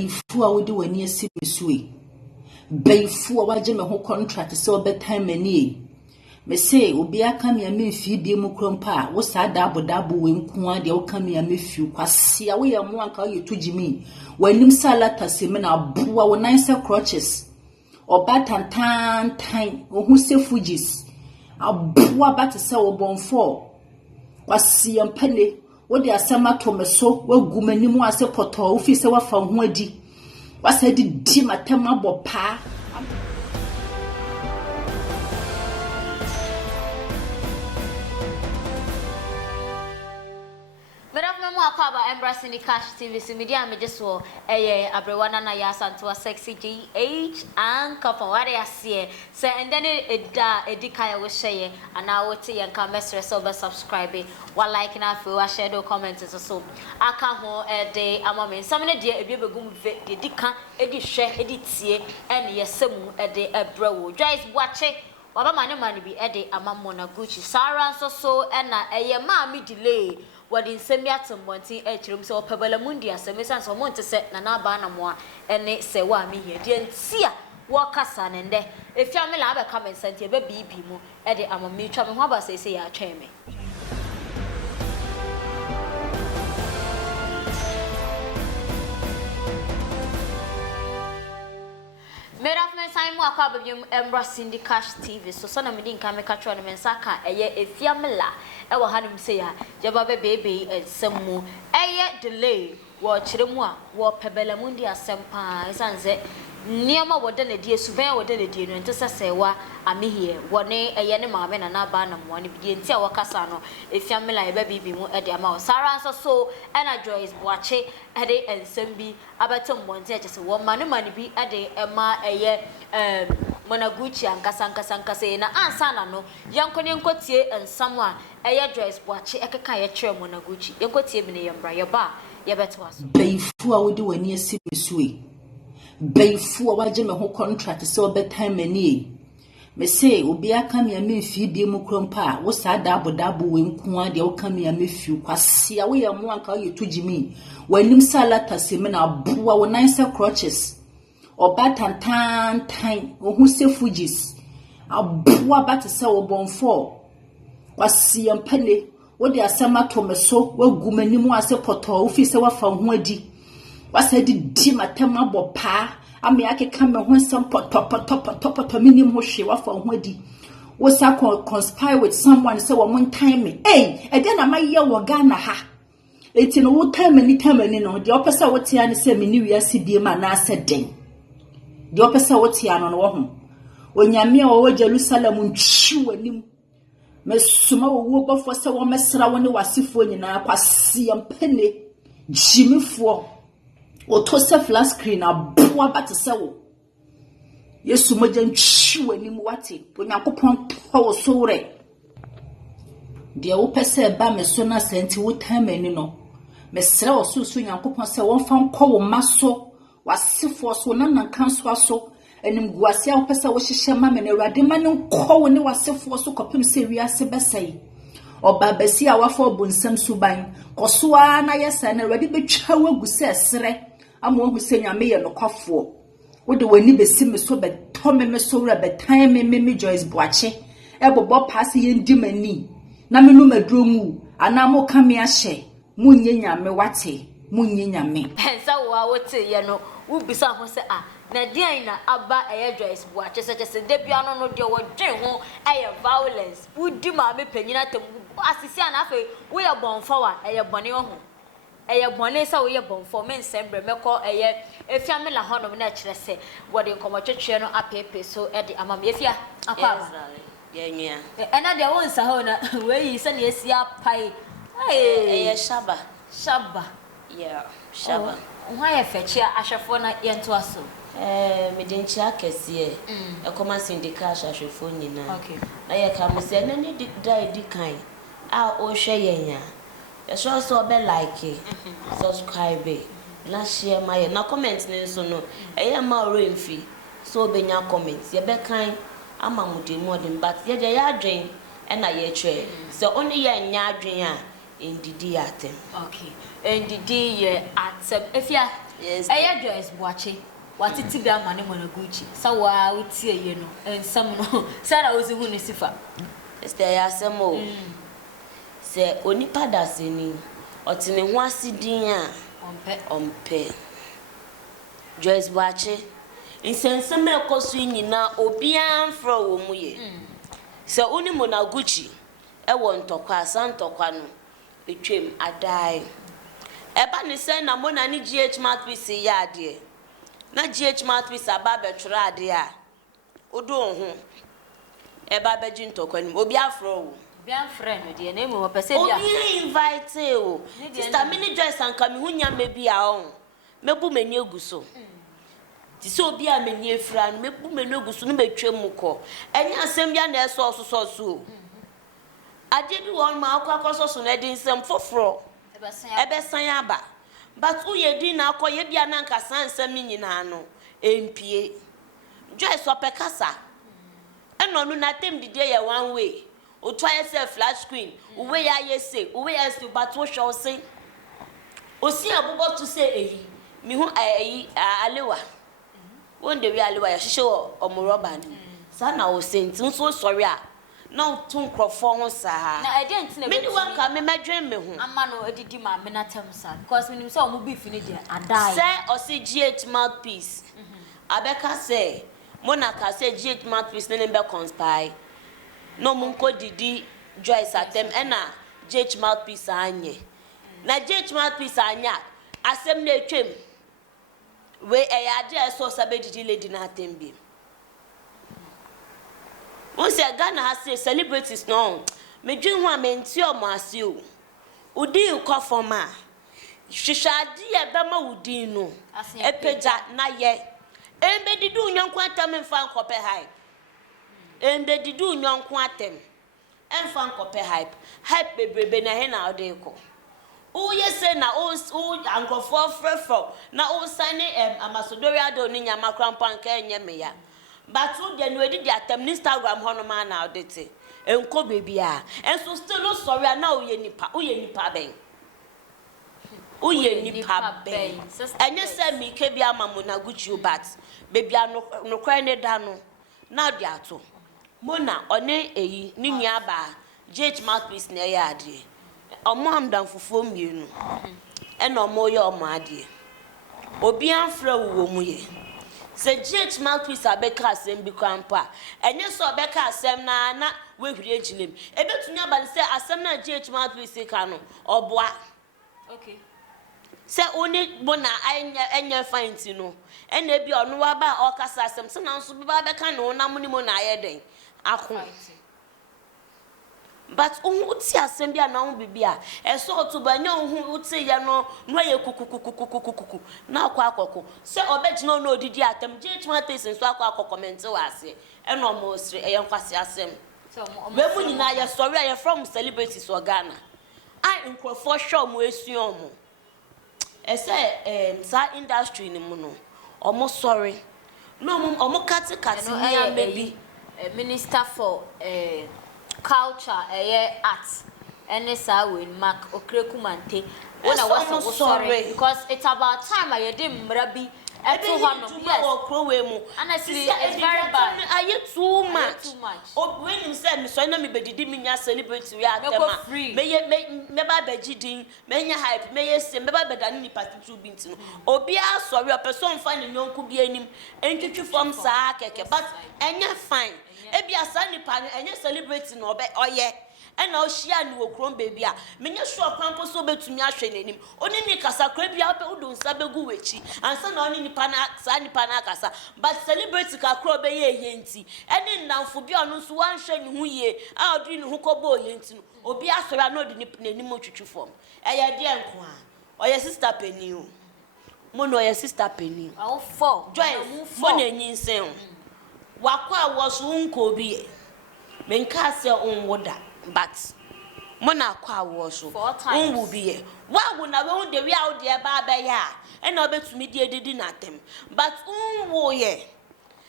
Bayfu a wodi wani asi mesue. Bayfu a waje me ho contract se obetan mani. Me say obi aka me amfi bi mu krompa wo sa dabo we nko a de wo ka me amfi kwase a wo ye mo anka ye tujimi wanim salata se me na boa wo nice crutches oba tantan tan wo hu se fujis aboa bat se wo bonfo kwase yampane wo de asama to me so wagu manimu ase poto wo fi se wa fa ho adi wasa di matema bopa. Akaba embracing the cash TV so media me just so abrewana na ya santo sexy GH and couple what I see so and then edika we share and now what you can message so be subscribe what like na feel share do comments so aka ho de amame some ne de ebiebegum de dika edi hwe edi tie and yesemu de ebrewo Joyce Boache waba mane bi de amammo na Gucci Sarah so na ma me delay what in semiatum wanting a chum so pebble mundia so miss and so want to set na ba na mo and it say wa me here didn't see walk asan and there if you have a comment sent you baby mo e de am me twa me ho ba say ya twen me Simon Akabim embracing the cash TV so son of me didn't come a catch on the mensaka a fiamela ever had him say Jababe baby and some more a delay watch them war pebble mundi a sempa sanze Niama would done a dear souvenir would done a dear and to say wa ami here one a yanima and abana one begin tia wakasano if fiamela baby mo at the amount Sarah so and a Joyce Boache Ade and Sembi abatom wanted just one money be a day Emma a year Monaguchi and Casanca say na ansana no young Konyankotie and someone a year Joyce Boache Ekakaya chair Monaguchi Yankotie in a yambra bar yabetwas Bayfu a wodi wani asi mesue Bayfu a waje me ho contract se obetan mani me say obi aka me amfi bi mu krompa wo sa dabo we nko a de wo ka me amfi kwase a wo ye mo anka ye tujimi wanim salata se me na boa wo nice crutches oba tantan tan wo hu se fujis aboa bat se wo bonfo kwase yampane wo de asama to me so wagu manimu ase poto wo fi se wa fa ho adi wasa di matema bopa ame akeka me ho nsam poto minim ho hwe wa fa ho adi wo sa conspire with someone say wo mon time me e de na maye wo Ghana ha eti no wo time ni no de opesa wo tia ne se me ni wiase bie ma na ase den de opesa wo tia no wo ho onyame a wo Jerusalem ntwi wanim mesuma wo bofo se wo mesra wo ne wasefo nyina kwase yampene jimifo Otosa flat screen aboa batese wo Yesu moja ntwi wani mu wate Onyankopon to wo so re de wo pese ba me so na senti wo time ani no mesre wo so so Onyankopon se won fa nkɔ wo maso wasefo so na nankan so aso enim guase wo pese wo hyehye ma me na Awurade ma ne nkɔ wo ne wasefo so kopem se wiase besai oba besi a wafo bonsam suban kosoa na yesa na Awurade betwa wagu se sere amo hu se nyame ye nokwafo wo de wani besi me so betome me so wura betan me Joyce Boache ebobo pass ye ndi mani na me no maduro mu ana mo ka me ahye munye nyame wate munye nyame ensa wo wote ye no wo bisa ho se na dia na aba Joyce Boache se de bia no de wo dwen ho violence wo di ma me panyina tem asisi ana afa wo ye bonfa wa bone ho bone sa wo ye bonfo men sembre meko efiamela honom na kire se wo de nkomotwetwe no apepe so de amam efia akwa yenwia ena de won sa ho na we yi se na esi apai shaba yeah shaba why ye fetche ahwefo na yento aso me den chia kese ekoma sindika ahwefo nyina okay na ye ka mo se na ni di kan a o hwe yenya so be like subscribe na share my na comment ne so no ma remfi so benya comment ye be kan ama mudem but ye je ya adwen na ye twe so only ye nya adwen a ndidi atem okay ndidi ye atem efia Yes. Joyce Boache. What it is that money Gucci. So I would see you know, and some no. Sarah was who is sifa. Stay asemo. Say onipa daseni. Otine ho asidin a ompe. Joyce Boache. Insensem ekoso nyina obian fro wo mu ye. Se oni mo na Gucci e wo ntokwa santokwa no etwem adai. Eba ni se na mo na ni GH Mouthpiece ya ade. Na GH Mouthpiece aba betwere ade a odo ho. Eba beji ntokwa ni obi afro wo. Obi afre no de na emu pese bia. Obi invite o. Sister mini Joyce anka mi hunya mebi a on. Mebu mani eguso. Ti se obi a mani efra no mebu mani eguso no betwem ko. Enya asem bia na eso so. Ade bi won ma akwa so na de nsem foforo. Ebe san aba. But uye di na akoye bia na nka san nsem nyina no empie. Joyce opekasa. Eno no na tem dide ye one way. O try say flat screen. Uwe ya yese, uwe ya still but wo show say. Osi abobo to say eyi. Mi hu eyi alewa. Won de wi alewa ya hihye omuroba ni. Sa na o senti nso sorry a. Na tun crofo ho sa. Na ede ntina me ni wan ka me medwen me ho. Ama no edidi ma me na tem sa because me say omo beef ni de adai. Say osi GH Mouthpiece. Abeka say Monaka say GH Mouthpiece ne be conspire. No munko didi Joyce atem ena GH Mouthpiece anye. Na GH Mouthpiece anya asem na etwem. We eyade eso sabe didi lady na atem bi. Once Ghana has say celebrities no. Me dwen ho amenti o mo ase o. Udi ukọ forma. Hwehwade e be ma udi no. Epeja na ye. Embe didu nyonko atem mfa nkope hype. Embe didu nyonko atem. Emfa nkope hype. Hype bebrebe na he na ode ko. O yese na o ankofo frefo na o sane amasodoria do ni nyama krampa nka enye me ya. But who dey no edidi atem Instagram hono ma na odete. Enko bebia. Enso still no sorry na uye nipa ben. Uye nipa ben. Enye se mi ke bia mamu na Gucci but bebia no kwan ne da no. Na de ato. Mona one eyi ni nua ba GH Mouthpiece na ya ade. Omo amdan fufuo mienu. Ena omo ye omo ade. Obi anfra wo mu ye. Se GH Mouthpiece abeka asem bi kwampa. Enye so obeka asem na we hwire agilem. Ebetumi abale se asem na GH Mouthpiece ka no oboa. Okay. Se oni bona enya fine no. Ena bi ono wa ba okasa asem se na nso bi ba beka no na muni mo na ayeden. Akon. But uti asem bia na bibia eso otubanya uti ya no ye kukukukukukuku na akwa se obegina no odidi atem GH Mouthpiece nso akwa comment wase eno mo sire eyankwase asem we mu nyina ya sorry ya from celebrities o Ghana I nkrofo show mo esuon mo ese sa industry ni mu no omo sorry no omo kate ni amebi minister for culture art any sa win mark okrekumante when I was sorry because it's about time I did mrabi eto hono yes honestly it's very bad I too much oh when you say me so na me bedidi me nya celebrity we atema me ba begidin me nya hype me yes me ba bedani ni party bint no obi a sorry person fa ne nyonku bi anim entwetwe from sa keke but enya fine ebi asa nipa enye celebrity no obe oye ena o hia ni wokrom baby a menye sure kwampo so betumi ahwe nanim oni ni kasa kra bia pe udo nsa begu wechi ansa na oni nipa na sa nipa na kasa but celebrity ka kra be ye nti eni nnamfo bia ono so wan hwe ni hu ye a odi ni hu kobo ye nti no obi asori na odi ni nanim otwetwe fom eye de enko a oye sister Penny o mo no oye sister Penny awo for Joyce mo na nyinsen wakwa woso nko bi menka se onwoda but mona kwa woso onwu bi wa na we de wi out there ba ba ya e na obetumi die didi na tem but onwu ye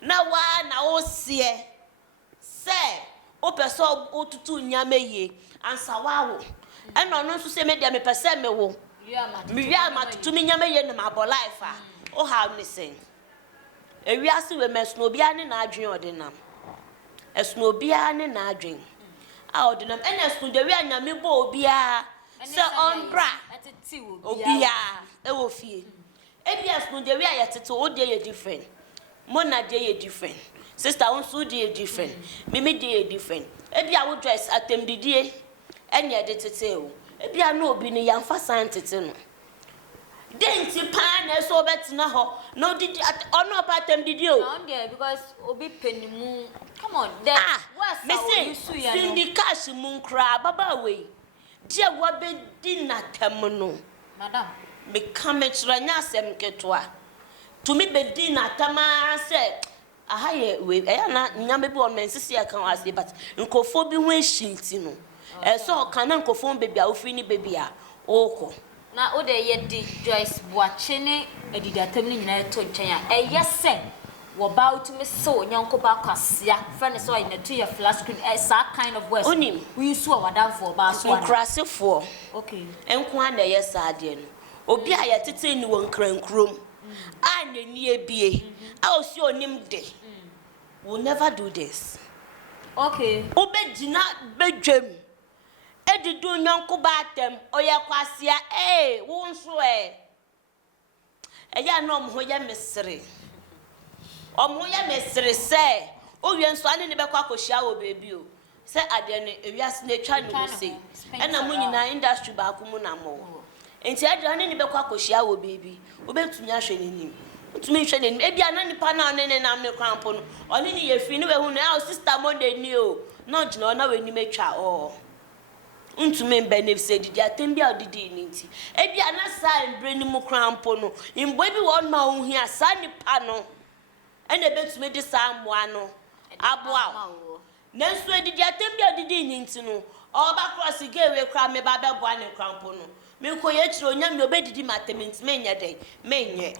na wa na osie se o person otutu nyame ye ansa wa wo e na no so se me de me pese me wo Miria matutu mi nyame ye na mabo life a. O ha me sen. Ewiase we mesno bia ne na adwen odinam. Esno bia ne na adwen. A odinam ena esno de wi anyame bo obia. Se onbra. Obia e wo fie. Ebia esno de wi ayetete o de ye different. Mona de ye different. Sister unso de ye different. Mimi de ye different. Ebia wo dress atem didie. Enye de tete o. Ebia no obi ne yamfa san tete no. Denti pa na so betina ho. No did ono patem didie o. No there because obi penimu. Come on. There what's our Cindy cash mun kra baba we. Dia wa be di na tem no. Madam. Me kamechra nya asem ketwa. To me be di na tama se aha ye we na nyame bi on mensisi aka wase but nkofo bi ho ehhinti no. So kana nkofo bebi a ofri ni bebi a oko. Na o de ye di Joyce Boache ne edidatam ni nyina to ntwen a eyese wo ba utumi so nyanko ba kwasia friend so in to your flash screen sa kind of words we so wadam for ba so krasefo okay enko an dey sa ade no obi a ye tete ni won krankrom anani ebie a osi onim de will never do this okay obegina bedwam edidu nyanko ba atem oye kwasia wo nso eya no mo ye mesere omo ye mesere se o wie nso ane ne bekwa kohia wo bebi o se ade ne ewiase na twa no se ena mo nyina industry ba ko mu na mo enti ade ane ne bekwa kohia wo bebi obetumi ahwe nenim utumi hwe nenim ebi ana nipa na one ne nam ne krampo no one ne ye fi ne we hu na sister mo de ni o no gina ona we nim atwa o untumi mbenef se didi atem bia odidi ni nti ebi ana sa embre ni mu krampo no imbo bi won ma ohia sa nipa no ene betumi de sa moa no aboa nanso edidi atem bia odidi ni nti no oba cross gewe kra me ba beboa ne krampo no me koye kire onyam no obedidi matementi menye dey menye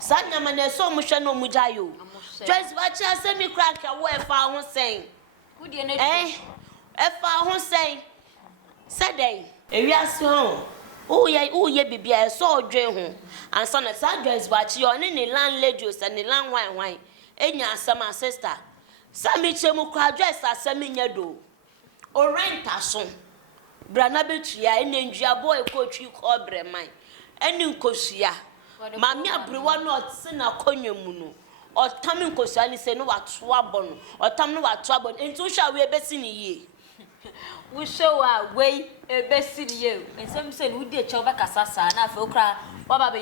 sa nyama na so mo hwe no mo jayo just watch ase mi kra ka wo efa ho sen wo de na efa ho sen Saday, ewiase ho. Uye bibia so odwe ho. Ansa na sa Joyce Boache oni ne landlady osa ne land wan. Enya asama sister. Sami chemu kwa Joyce asami nya do. O rent aso. Bra na betua ene ndua boy ko twi ko breman. Eni nkosua. Mami abrewa no otse na konwemu no. Otam nkosua ni se no wato abon. Otam no wato abon. Enti wo hwa we ebesi ni ye. We show our way a best you and some say we did chover casasa na for cry baba be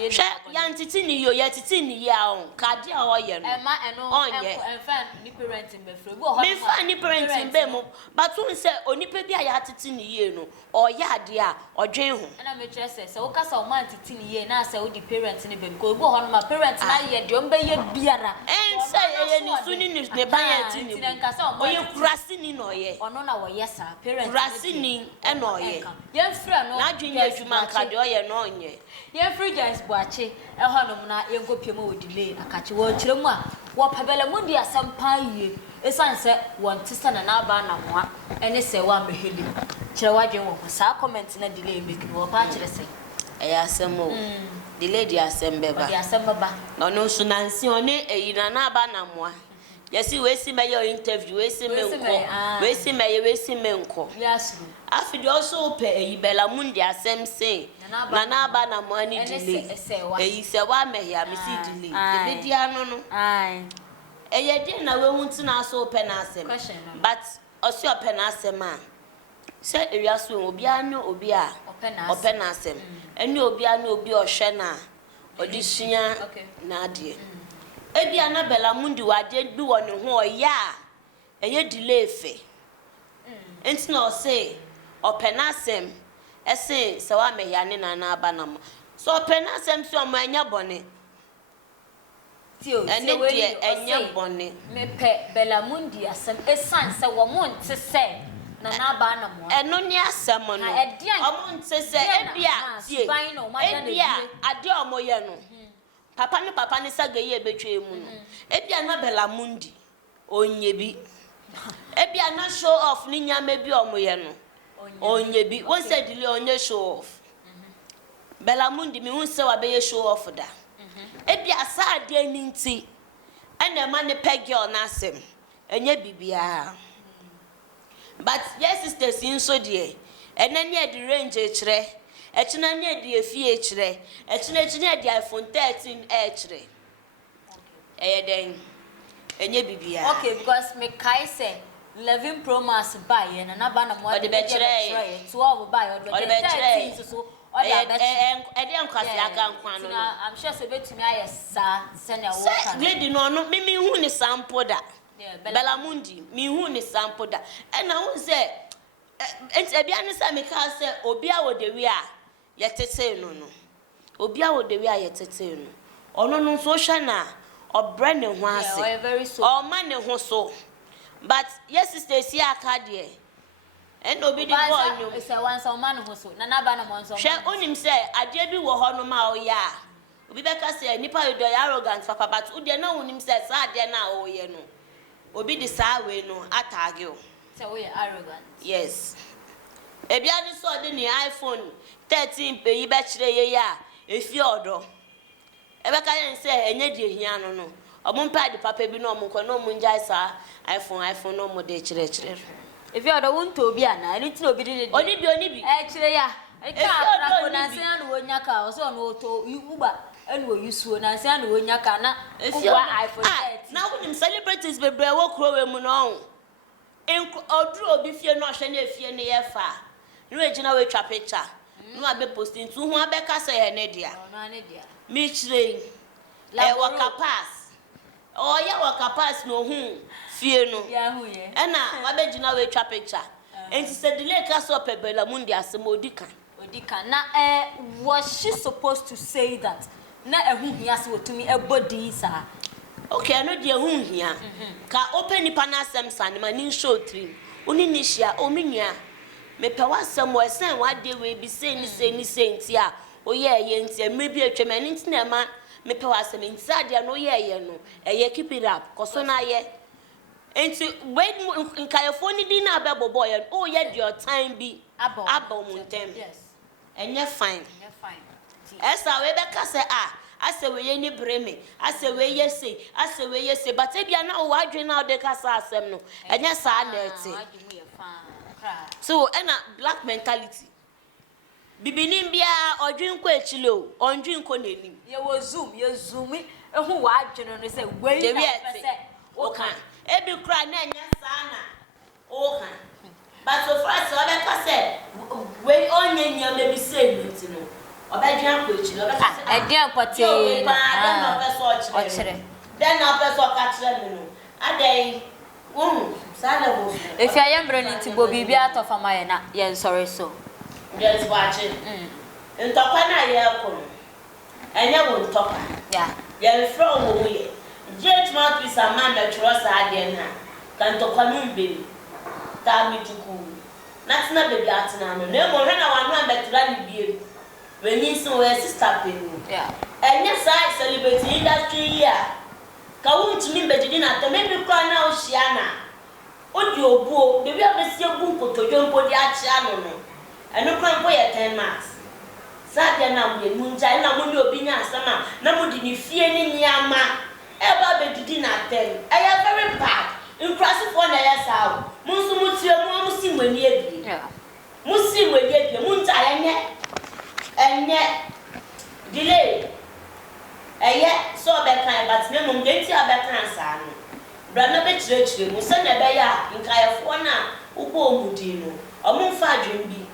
yan titini yo ye titini ya on kadia ho ye no ma eno and fan ni parenting be free me fan ni parenting be mo but won say onipa bi ya titini ye no o ya ade a odwen ho na me kire say wo kasa o man titini ye na say wo di parent ni be ko bo ho no ma parent na ye de o be ye biara en say ye ni suni ni ne ban ya tini o ye kurasi ni no ye ono na wo yesa parent kurasi ni e no ye ye frɛ no na dwen ye adwuma nka de o ye no nye ye free Joyce Boache e ho no na ye nkopie ma wo delay akache wo kire mu a wo pabele mu di asampa yie esan se won tisa na na ba na moa ene se wa meheli kire wadwen wo sa comment na delay make wo pa kire se eya asemo delay di asembe ba di asembe ba no no so nansi one eyi na ba na moa yesi we si me your interview we si me nko yes afidi also pe eyi bela mundi asem say na na ba na mo ani delay eyi se wa mehia me si delay de be dia no no ai eye di na we hunti na so pe na asem but osi ope na asem a se ewiaso obi anu obi a ope na asem eni obi anu obi ohwe na odisua na ade ebi anabela mundi wade bi woni ho oya eye delay fe enti na o say openasem ese se wa mehia ne na aba na mo so openasem si o mo anya bone tio ene die enya bone me pe bela mundi asem esan se wo mo nte se na aba na mo eno ni asem no o mo nte se ebia tie ebia ade o mo ye no papa ni saga ye betwe mu no ebia na bela mundi onye bi ebia na show off ni nyame bi omoye no onye bi won said delay onye show off Belamundi me hu se wa be show off da ebi asade aninti ene ma ne pegio na asem enye bibia but yes sisters in so de enani e di range ekire ekina ne di efie ekire ekina di iPhone 13 ekire den enye bibia okay because me kai say 11 Pro Max buy and na ba na mo de be kire 12 buy or 13 so I'm sure say betumi ayesa send your work. Lady no me hu ni sample da. Belamundi me hu ni sample da. And na hu say e bia ni say me ka say obi a wo de wi a ye tete no no. Obi a wo de wi a ye tete no. Ono no so hwa na obre ne ho ase. Yeah, very so. O ma ne ho so. But yes sister see aka de and obi di boy no say one so man ho so na ba na mo so she onim say ade bi wo ho no ma o ya obi be ka say nipa you do arrogant papa but ode na onim say sa ade na o ye no obi di sa we no atage o say we arrogant yes e bia ni so de ni iPhone 13 pe yi be kire ye ya efi odo e be ka yen say enye di ehia no no omo mpa di papa bi no omo ko no omo njai sa iPhone no mo de kire if you are the one to be an anything obi dey oni bi kire ya e ka ra na se na wo nyaka o so no to uber and wo yusuo na se na wo nyaka na uber iPhone 13 na wonim celebrities bebre wo krowe mu no odru obi fie no hwe na fie ne ye fa no egina we twa picture no abe posting tu hu abeka se he ne dia no ne dia mi chire waka pass o ya waka pass no hu fie no ya hu ye na wabegina we twa picture enti se delay ka so pe Belamundi asem odika na was she supposed to say that na ehu hia se wotumi ebodi sa okay no dia hu hia ka open nipa na asem san ma ni show trim oni ni hia o menua me pe wasem wo sen wade we bi se ni enti a o ye enti me bi atwa me enti na ma me pe wasem enti ade no ye no eye keep it up koso na ye enti wait nkayefoni di na abebobo ye o ye your time bi abo muntem yes enye fine esa we be ka se ase we ye ni breme ase we ye se but e bia na o wadwe na o de ka sa asem no enye sa na eti so ena black mentality bibini bia odwin ko echile o ondwin ko neni ye wo zoom ehu wadwe no se we na pese o kan ebi kra na enye sa na o kan but so far so be ka se we onye nyam be say nti no obedwan ko echile obe ka se edian kwate na o chere then na person ka chere me no adai sada bo if ya yembre nti bo bibia to fama ye na ye sorry so yes watching ntokwa na ye ko no enye wo ntokwa ye from wo ye jet mouth is a man that trust ade na kan ntokwa no mbe ta mi tuku natina baby atina no na mo hwe na wanu ambetra ni bie when so we sister penu enye sai celebrity industry ya ka wuntimi mbedidi na to maybe kwa na o hia na odi obuo bebi abesie bu nkotojo mpodi achia no no eno kwa mpo ye 10 marks sadia na mwe munja na mo ni obi nya asama na mo di ni fie ni nyama eba bedidi na 10 eya very bad incrasifo na ya sawo munsu mutie mu musi mwani ebi musi mwani ebi munja enye delay eye so be kan but me mum de ti abekan sa no bra na be chire mu se na be ya nkayefo na ugo omudi no omumfa adwen bi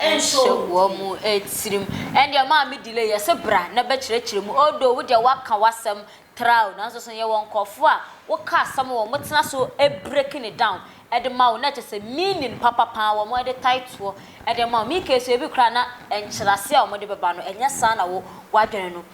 enso wo mu etirim ende ma me delay ye se bra na be chire mu odo wo de waka wasem trao na so ye won kofo a wo ka asam wo mutena so e breaking it down ede ma wo na se meaning papa pa wo mo de title ede ma mi ke so e bi kra na enchirase a wo de beba no enya sa na wo wadwene no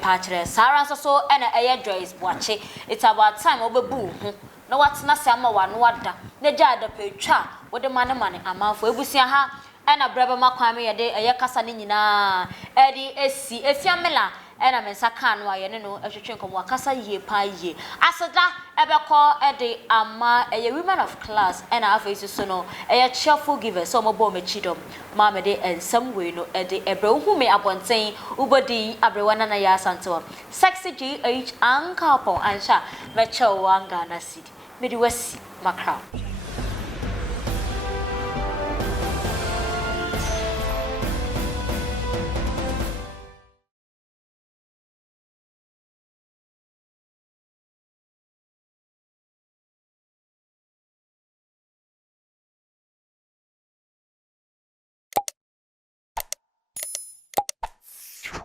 patchere Sarah so and a Joyce Boache. It's about time obebu no what's na sama one wada ne jada petwa with the money amount for ebusia ha and a brother makwame ye de a yakasa ni nyina edi esi efiamela ɛna me nsa ka no ayɛ ne no ɛhwehwe nkomo akasa yie pa yie aseda ɛbɛkɔ ɛde ama ɛyɛ women of class ɛna afei so no ɛyɛ cheerful giver so mo bɔ me chidom ma me de ensam we no ɛde ɛbrɛ hu me abɔnten ubodi abrewa na ya asantewa Sexy GH anka pon ansha me chewa ngana sidi me di wasi makra